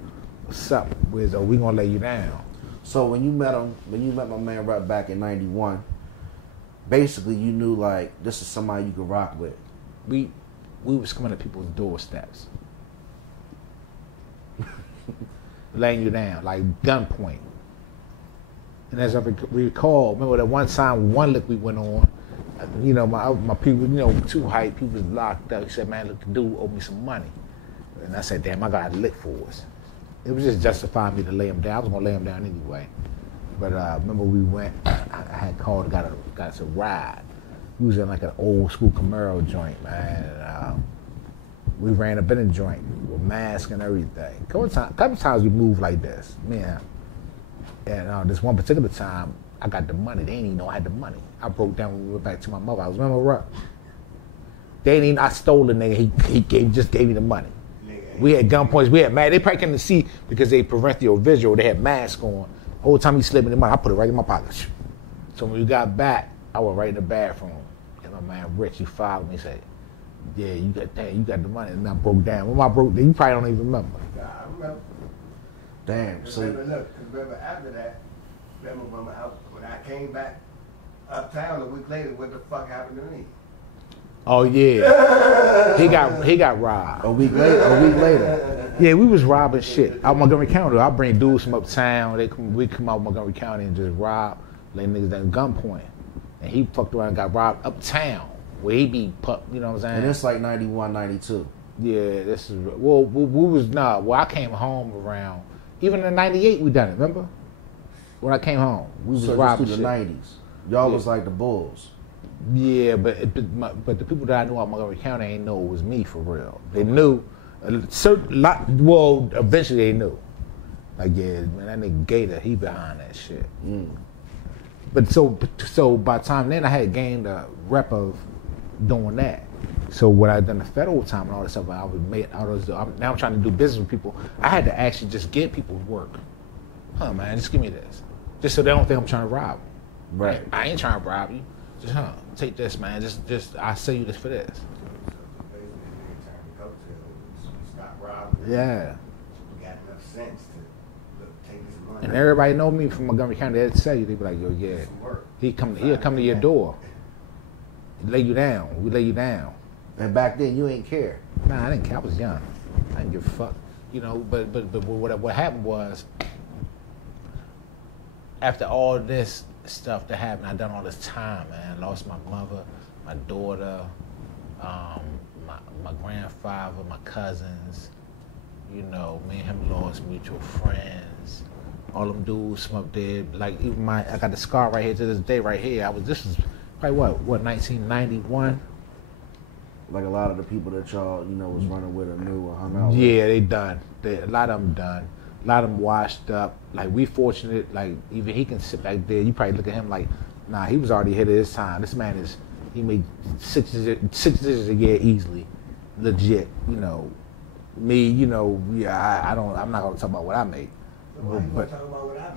or something. Whereas we gonna lay you down. So when you met my man Rut back in '91, basically you knew like this is somebody you could rock with. We was coming to people's doorsteps. Laying you down, like gunpoint. And as I recall, remember that one time, one lick we went on, my people, too hype, people was locked up. He said, man, look, the dude owed me some money. And I said, damn, I got a lick for us. It was just justifying me to lay him down. I was going to lay him down anyway. But remember we went, I had called, got us a ride. We was in like an old school Camaro joint, man. And, we ran up in a joint with masks and everything. Couple times we moved like this, man. And this one particular time, I got the money. They didn't even know I had the money. I broke down when we went back to my mother. I was remember, they didn't even, I stole the nigga. He just gave me the money. We had gunpoints. We had masks. They probably couldn't see because they parental visual. They had masks on. The whole time he slipped me the money, I put it right in my pocket. So when we got back, I went right in the bathroom. And my man Rich, he followed me and said, yeah, you got the money. And I broke down. When I broke down, you probably don't even remember. I remember. Damn. So Remember after that, when I came back uptown a week later, what the fuck happened to me? Oh yeah, he got robbed. A week later. Yeah, we was robbing shit out Montgomery County. I bring dudes from uptown. We come out Montgomery County and just rob, like niggas at gunpoint. And he fucked around and got robbed uptown where he be you know what I'm saying? And it's like 91, 92. Yeah, this is well. We was not. Well, I came home around. Even in '98, we done it. Remember when I came home? We was robbing through shit. the '90s. Y'all was like the Bulls. Yeah, but the people that I knew out Montgomery County ain't know it was me for real. They knew well, eventually they knew. Like, yeah, man, that nigga Gator, he behind that shit. But so by the time then I had gained a rep of doing that. So when I done the federal time and all this stuff, now I'm trying to do business with people. I had to actually just get people work. Man, just give me this. Just so they don't think I'm trying to rob them. Right. I ain't trying to rob you. Just take this, man. Just I'll sell you this for this. Stop robbing. Yeah. You got enough sense to take this money. And everybody know me from Montgomery County. They'd say you. They'd be like, yo, yeah. He'll come to your door. Lay you down. We lay you down. And back then you ain't care. Nah, I didn't care. I was young. I didn't give a fuck. You know, but what happened was, after all this stuff that happened, I done all this time, man. I lost my mother, my daughter, my grandfather, my cousins. You know, me and him lost mutual friends. All them dudes from up there, like even I got the scar right here to this day, right here. This is probably what 1991. Like a lot of the people that y'all, was running with or knew or hung out with. Yeah, they done. A lot of them done. A lot of them washed up. Like, we fortunate, like, even he can sit back there. You probably look at him like, nah, he was already ahead of his time. This man he made six digits a year easily. Legit, Me, yeah, I'm not gonna talk about what I make. But talk about what I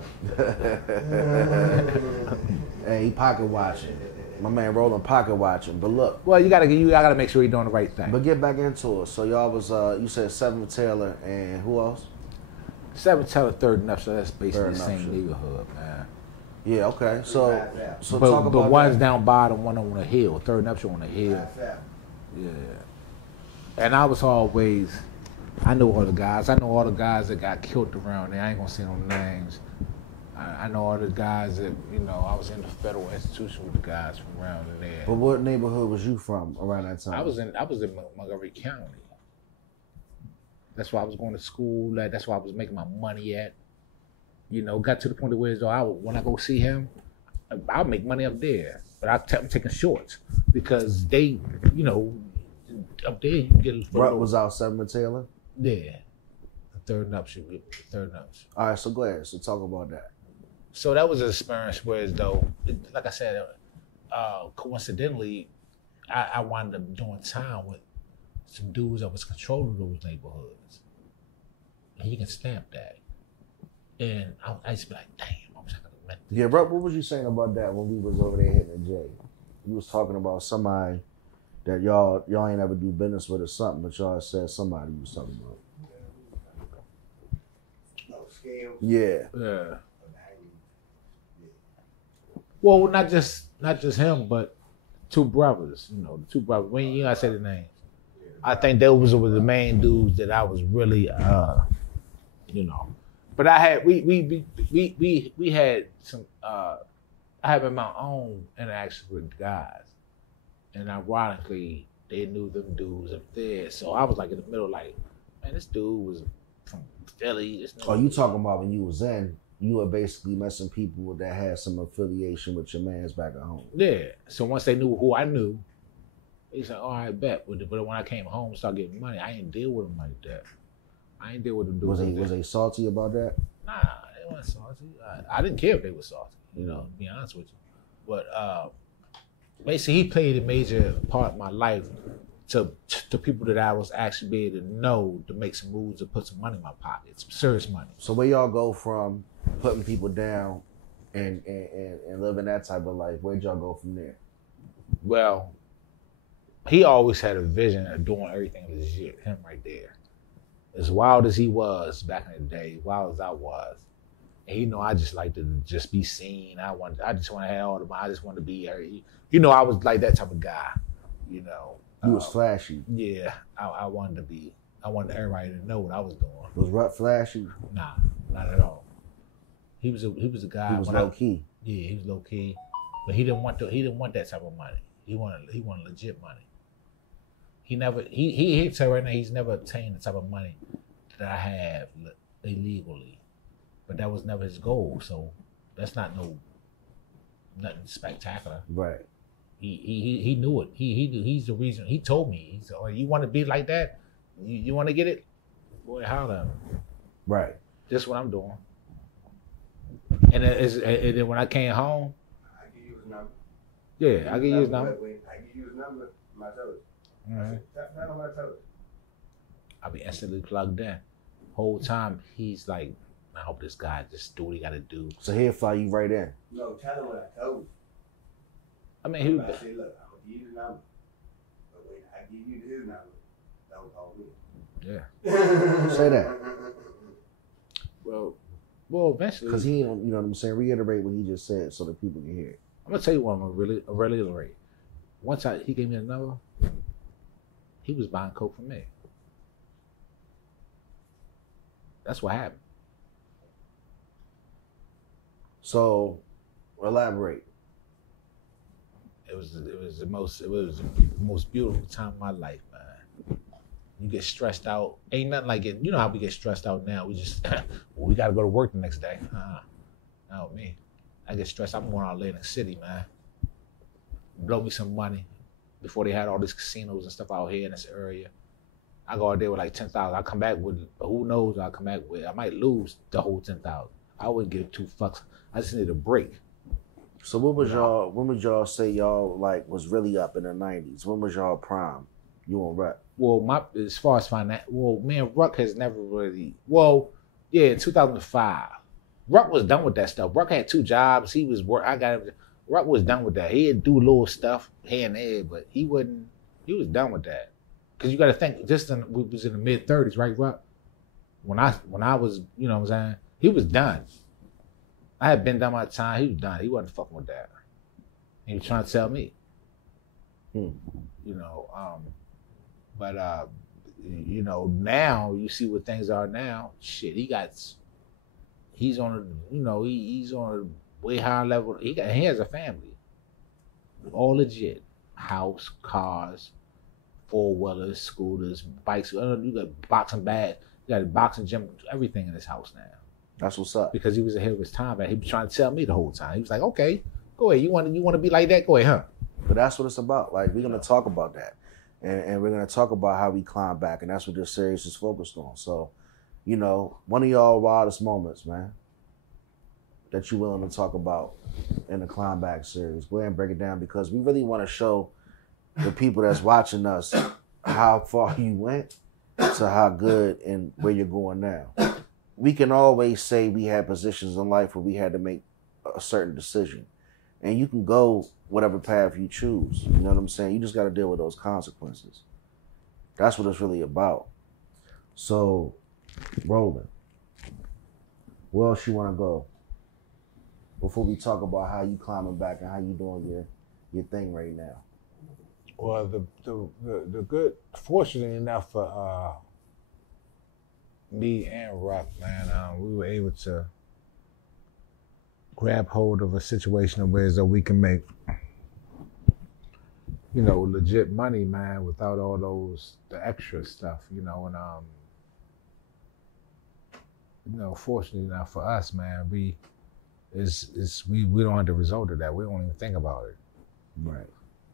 make. Hey, he pocket watching. My man Roland pocket watching. But look. Well, you gotta make sure you're doing the right thing. But get back into it. So y'all was, you said Seven Taylor and who else? Seven Taylor, Third Enough, so that's basically Third the same Enough, neighborhood, man. Yeah, okay. So but, talk about but one's that. down bottom, one on the hill. Third Enough on the hill. Yeah. And I was always, I know all the guys. I know all the guys that got killed around there. I ain't gonna say no names. I know all the guys that, I was in the federal institution with the guys from around there. But what neighborhood was you from around that time? I was in Montgomery County. That's where I was going to school. That's where I was making my money at. Got to the point where when I go see him, I'll make money up there. But I'm taking shorts because they, up there you can get a Brett was out Seven Taylor? Yeah. The Third Enough. All right, so go ahead. So talk about that. So that was an experience where, like I said, coincidentally, I wound up doing time with some dudes that was controlling those neighborhoods. And you can stamp that. And I used to be like, damn, I wish I could have met them. Yeah, bro, what was you saying about that when we was over there hitting the J? You was talking about somebody that y'all ain't ever do business with or something, but y'all said somebody you was talking about. Scales. Yeah. Well, not just him, but two brothers. The two brothers. When you gotta say the names. I think those were the main dudes that I was really, But I had we had some. I had my own interactions with guys, and ironically, they knew them dudes up there. So I was like in the middle, like, man, this dude was from Philly. Oh, you talking about when you was in you were basically messing people that had some affiliation with your mans back at home. Yeah. So once they knew who I knew, they said, "Oh, I bet." But when I came home and started getting money, I ain't deal with them like that. I ain't deal with them. Was they salty about that? Nah, they weren't salty. I didn't care if they were salty. You know, to be honest with you. But basically, he played a major part of my life to people that I was actually be able to know to make some moves to put some money in my pocket, some serious money. So where y'all go from putting people down and living that type of life, where'd y'all go from there? Well, he always had a vision of doing everything legit, him right there. As wild as he was back in the day, wild as I was. And you know, I just like to just be seen. I just want to have all the money. I just want to be, you know, I was like that type of guy, you know. You was flashy. Yeah, I wanted to be. I wanted everybody to know what I was doing. Was Rutt flashy? Nah, not at all. He was a guy. He was low key. Yeah, he was low key, but he didn't want that type of money. He wanted legit money. He tell right now he's never obtained the type of money that I have illegally, but that was never his goal. So that's not nothing spectacular. Right. He knew it. He's the reason. He told me. He said, "Oh, you want to be like that? You want to get it? Boy, holler at me." Right. That's what I'm doing. And then when I came home, I give you his number. Yeah, I give you his number. I give you his number. My toes. Mm-hmm. Tap on my toes. I'll be instantly plugged in. Whole time he's like, I hope this guy just do what he got to do. So he'll fly you right in. No, tell him what I told you. I mean, he. I say, look, I'm gonna give you the number, but when I give you his number, don't call me. Yeah. Say that. Well, eventually. Because he, you know what I'm saying, reiterate what he just said so that people can hear it. I'm gonna tell you what I'm gonna really reiterate. Once he gave me a number, he was buying coke from me. That's what happened. So, elaborate. It was the most beautiful time of my life, man. You get stressed out. Ain't nothing like it. You know how we get stressed out now. We just we got to go to work the next day. Not with me. I get stressed. I'm going out to Atlantic City, man. Blow me some money before they had all these casinos and stuff out here in this area. I go out there with like 10,000. I come back with who knows? I come back with I might lose the whole 10,000. I wouldn't give 2 fucks. I just need a break. So when would y'all say y'all like was really up in the 90s? When was y'all prime? You on rap? Well, as far as me and Ruck has never really, in 2005. Ruck was done with that stuff. Ruck had 2 jobs. He was Ruck was done with that. He'd do little stuff here and there, but he was done with that. Cause you got to think, we was in the mid-30s, right, Ruck? When I was, you know what I'm saying? He was done. I had been done my time. He was done. He wasn't fucking with that. He was trying to tell me. You know, but you know, now you see what things are now. Shit, he's on a, you know, he's on a way higher level. He has a family, all legit, house, cars, 4-wheelers, scooters, bikes. You got boxing bag, you got a boxing gym, everything in this house now. That's what's up. Because he was ahead of his time, and he was trying to tell me the whole time. He was like, "Okay, go ahead. You want to be like that? Go ahead, huh?" But that's what it's about. Like, we're gonna talk about that, and we're gonna talk about how we climb back, and that's what this series is focused on. So, you know, one of y'all wildest moments, man, that you willing to talk about in the climb back series. Go ahead and break it down, because we really want to show the people that's watching us how far you went to how good and where you're going now. We can always say we had positions in life where we had to make a certain decision. And you can go whatever path you choose. You know what I'm saying? You just got to deal with those consequences. That's what it's really about. So, Roland, where else you want to go before we talk about how you climbing back and how you doing your thing right now? Well, the good, fortunate enough for me and Ruck, man, we were able to grab hold of a situation where so we can make, you know, legit money, man, without all the extra stuff, you know, and fortunately enough for us, man, we don't have the result of that. We don't even think about it. Right.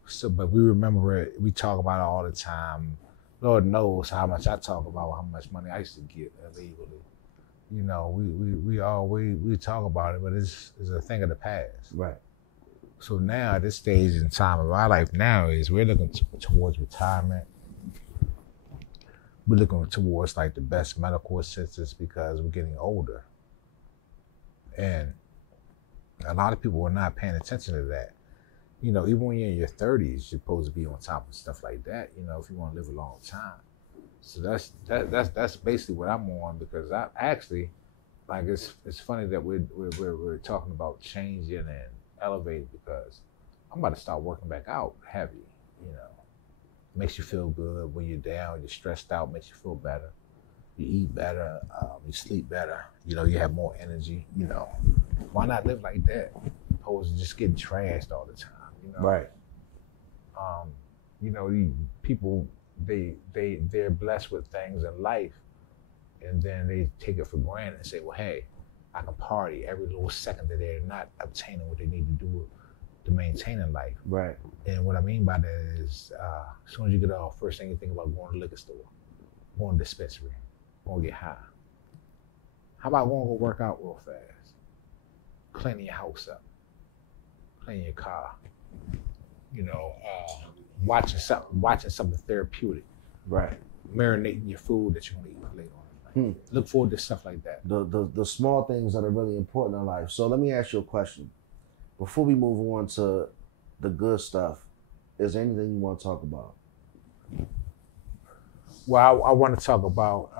So, but we remember it. We talk about it all the time. Lord knows how much I talk about how much money I used to get illegally. We talk about it, but it's a thing of the past. Right. So now at this stage in time of our life now is we're looking towards retirement. We're looking towards like the best medical assistance because we're getting older. And a lot of people are not paying attention to that. Even when you're in your 30s, you're supposed to be on top of stuff like that, if you want to live a long time. So that's basically what I'm on, because I actually, like, it's funny that we're talking about changing and elevating, because I'm about to start working back out heavy, Makes you feel good when you're down, you're stressed out, makes you feel better. You eat better, you sleep better, you have more energy, Why not live like that, opposed to just getting trashed all the time, Right. People, they're blessed with things in life, and then they take it for granted and say, well, hey, I can party every little second that they're not obtaining what they need to do to maintain in life. Right. And what I mean by that is, as soon as you get off, first thing you think about going to the liquor store, going to the dispensary, going to get high. How about going to go work out real fast? Cleaning your house up, cleaning your car, watching something therapeutic. Right. Marinating your food that you're gonna eat later on. Look forward to stuff like that. The small things that are really important in life. So let me ask you a question. Before we move on to the good stuff, is there anything you want to talk about? Well, I want to talk about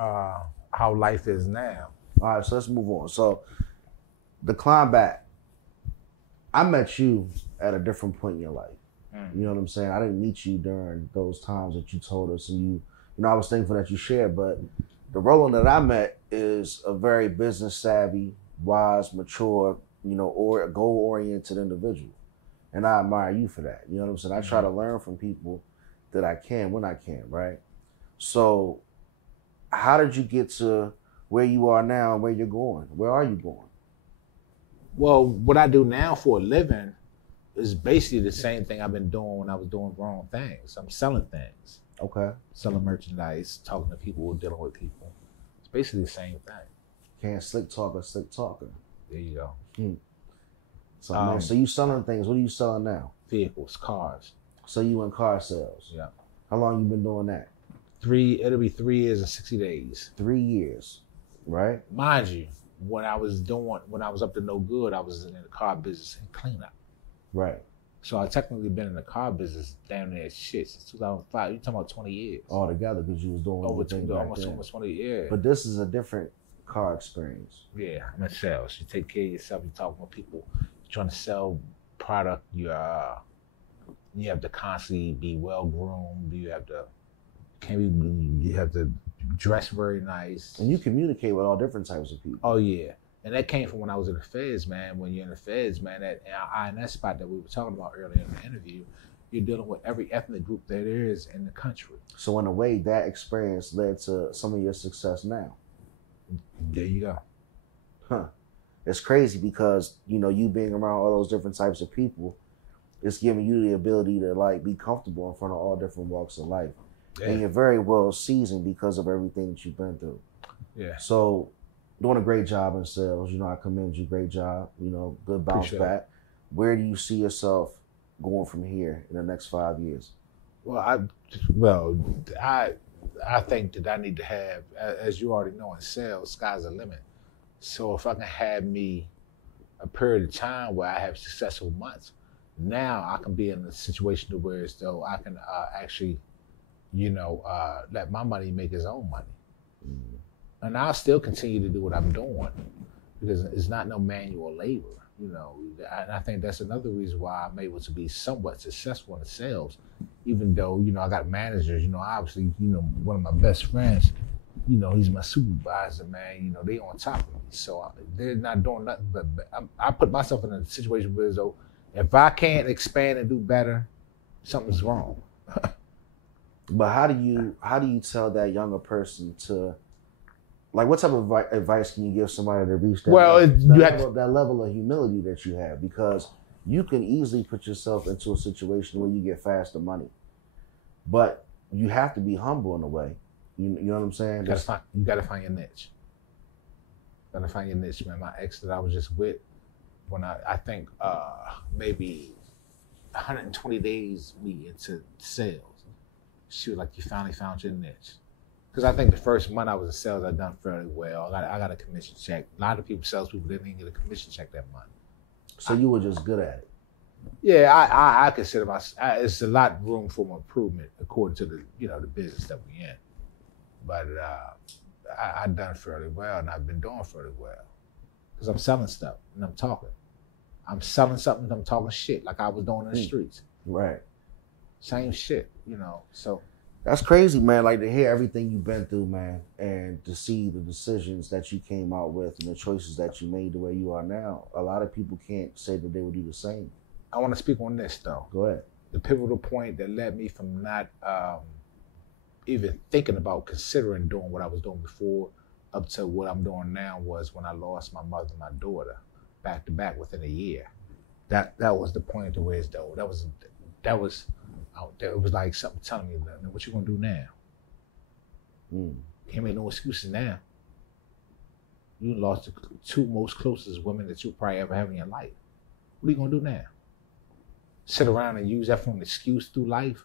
how life is now. All right, so let's move on. So the climb back, I met you at a different point in your life. You know what I'm saying? I didn't meet you during those times that you told us, and I was thankful that you shared, but the Roland that I met is a very business savvy, wise, mature, or a goal-oriented individual. And I admire you for that. You know what I'm saying? I try to learn from people that I can when I can, right? So how did you get to where you are now and where you're going? Where are you going? Well, what I do now for a living is basically the same thing I've been doing when I was doing wrong things. I'm selling things. Okay. Selling merchandise, talking to people, dealing with people. It's basically the same thing. Can't slick talker, slick talker. There you go. So, man, so you selling things. What are you selling now? Vehicles, cars. So you in car sales? Yeah. How long you been doing that? It'll be 3 years and 60 days. 3 years, right? Mind you, when I was up to no good, I was in the car business and cleanup. Right. So I technically been in the car business damn near shit since 2005. You're talking about 20 years. All together, because you was doing almost 20 years. But this is a different car experience. Yeah, I'm in sales. You take care of yourself. You're talking with people. You're trying to sell product. You have to constantly be well groomed. You have to dress very nice. And you communicate with all different types of people. Oh yeah. And that came from when I was in the feds, man. When you're in the feds, man, that INS spot that we were talking about earlier in the interview, you're dealing with every ethnic group there is in the country. So in a way, that experience led to some of your success now. There you go. Huh. It's crazy because, you being around all those different types of people, it's giving you the ability to be comfortable in front of all different walks of life. Yeah. And you're very well seasoned because of everything that you've been through. Yeah. So doing a great job in sales, I commend you, great job, good bounce back. Where do you see yourself going from here in the next 5 years? Well, I think that I need to have, as you already know in sales, sky's the limit. So if I can have me a period of time where I have successful months, now I can be in a situation to where as though I can actually, let my money make its own money. Mm-hmm. And I'll still continue to do what I'm doing because it's not no manual labor, And I think that's another reason why I'm able to be somewhat successful in the sales, even though, I got managers, obviously, one of my best friends, he's my supervisor, man, they on top of me. So they're not doing nothing but I put myself in a situation where as though if I can't expand and do better, something's wrong. But how do you tell that younger person to Like, what type of advice can you give somebody to reach that, that level of humility that you have? Because you can easily put yourself into a situation where you get faster money, but you have to be humble in a way. You know what I'm saying? You gotta find your niche. Gotta find your niche, man. My ex that I was just with, when I think maybe 120 days me into sales, she was like, "You finally found your niche." Because I think the first month I was in sales, I done fairly well. I got a commission check. A lot of salespeople didn't even get a commission check that month. So you were just good at it. Yeah, I consider myself. It's a lot of room for improvement according to the business that we're in. But I done fairly well, and I've been doing fairly well because I'm selling stuff and I'm talking. I'm selling something. I'm talking shit like I was doing in the streets. Right. Same shit, So that's crazy, man. Like, to hear everything you've been through, man, and to see the decisions that you came out with and the choices that you made the way you are now. A lot of people can't say that they would do the same. I want to speak on this though. Go ahead. The pivotal point that led me from not even thinking about considering doing what I was doing before up to what I'm doing now was when I lost my mother and my daughter back to back within a year. That was the point to where it's though. That was it was like something telling me, what you gonna do now? Can't make no excuses now. You lost the two most closest women that you probably ever have in your life. What are you gonna do now? Sit around and use that for an excuse through life,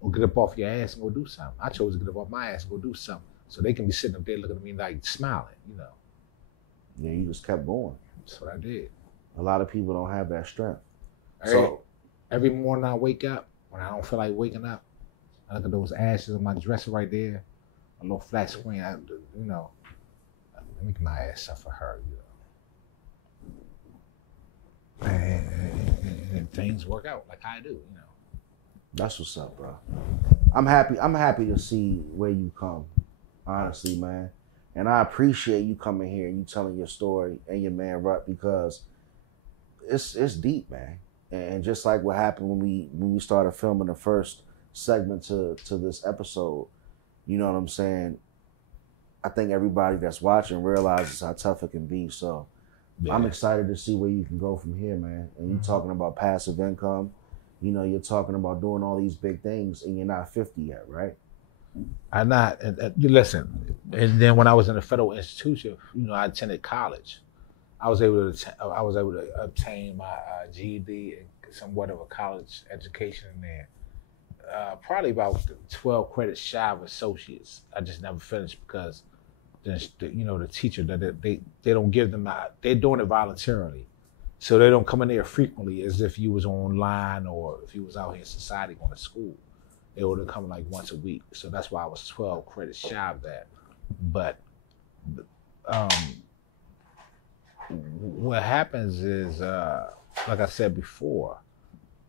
or get up off your ass and go do something? I chose to get up off my ass and go do something, so they can be sitting up there looking at me like smiling, Yeah, you just kept going. That's what I did. A lot of people don't have that strength. So every morning I wake up, when I don't feel like waking up, I look at those ashes on my dresser right there, a little flat screen. Let me get my ass up for her, And things work out like I do, That's what's up, bro. I'm happy to see where you come, honestly, man. And I appreciate you coming here and you telling your story and your man Rut, because it's deep, man. And just like what happened when we started filming the first segment to this episode, you know what I'm saying? I think everybody that's watching realizes how tough it can be. So yeah. I'm excited to see where you can go from here, man. And you're talking about passive income. You're talking about doing all these big things, and you're not 50 yet, right? I'm not. Listen, and then when I was in a federal institution, I attended college. I was able to obtain my GED and somewhat of a college education in there. Probably about 12 credits shy of associates. I just never finished because the teacher, that they don't give them out. They're doing it voluntarily. So they don't come in there frequently as if you was online or if you was out here in society going to school. They would come like once a week. So that's why I was 12 credits shy of that. But what happens is, like I said before,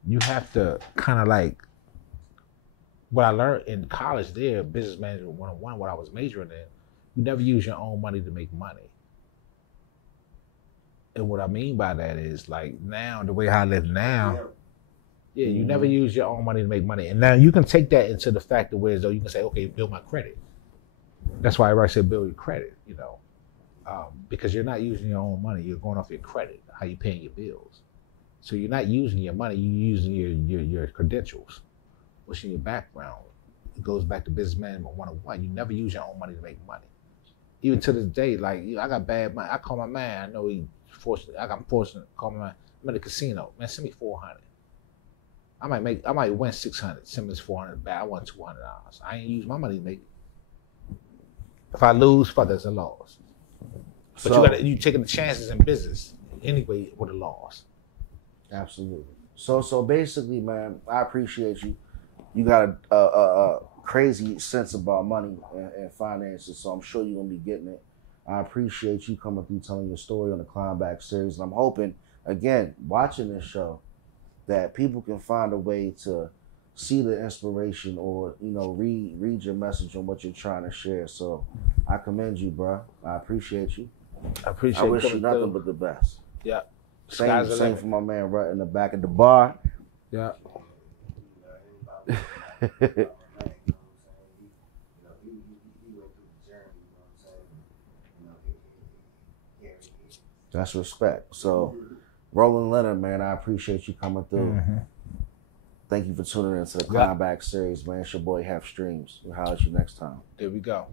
you have to kind of like, what I learned in college there, business management 101, what I was majoring in, you never use your own money to make money. And what I mean by that is, like, now, the way I live now, you never use your own money to make money. And now you can take that into the fact of where, though, you can say, okay, build my credit. That's why I said build your credit, because you're not using your own money. You're going off your credit, how you paying your bills. So you're not using your money. You're using your credentials. What's in your background? It goes back to business management 101. You never use your own money to make money. Even to this day, like, I got bad money. I call my man. I know he fortunate. I'm fortunate to call my man. I'm at the casino. Man, send me $400. I might win $600. Send me this $400 back. I want $200. I ain't use my money to make it. If I lose, fuck, that's a loss. But so, you taking the chances in business anyway with a loss. Absolutely. So basically, man, I appreciate you. You got a crazy sense about money and finances, so I'm sure you're gonna be getting it. I appreciate you coming through, telling your story on the Climb Back series, and I'm hoping, again, watching this show, that people can find a way to see the inspiration or, read your message on what you're trying to share. So I commend you, bro. I appreciate you. I wish you nothing but the best. Yeah. Same for my man right in the back of the bar. Yeah. That's respect. So, Roland Leonard, man, I appreciate you coming through. Mm-hmm. Thank you for tuning into the Climbback series, man. It's your boy Hef Streams. We'll holler at you next time. There we go.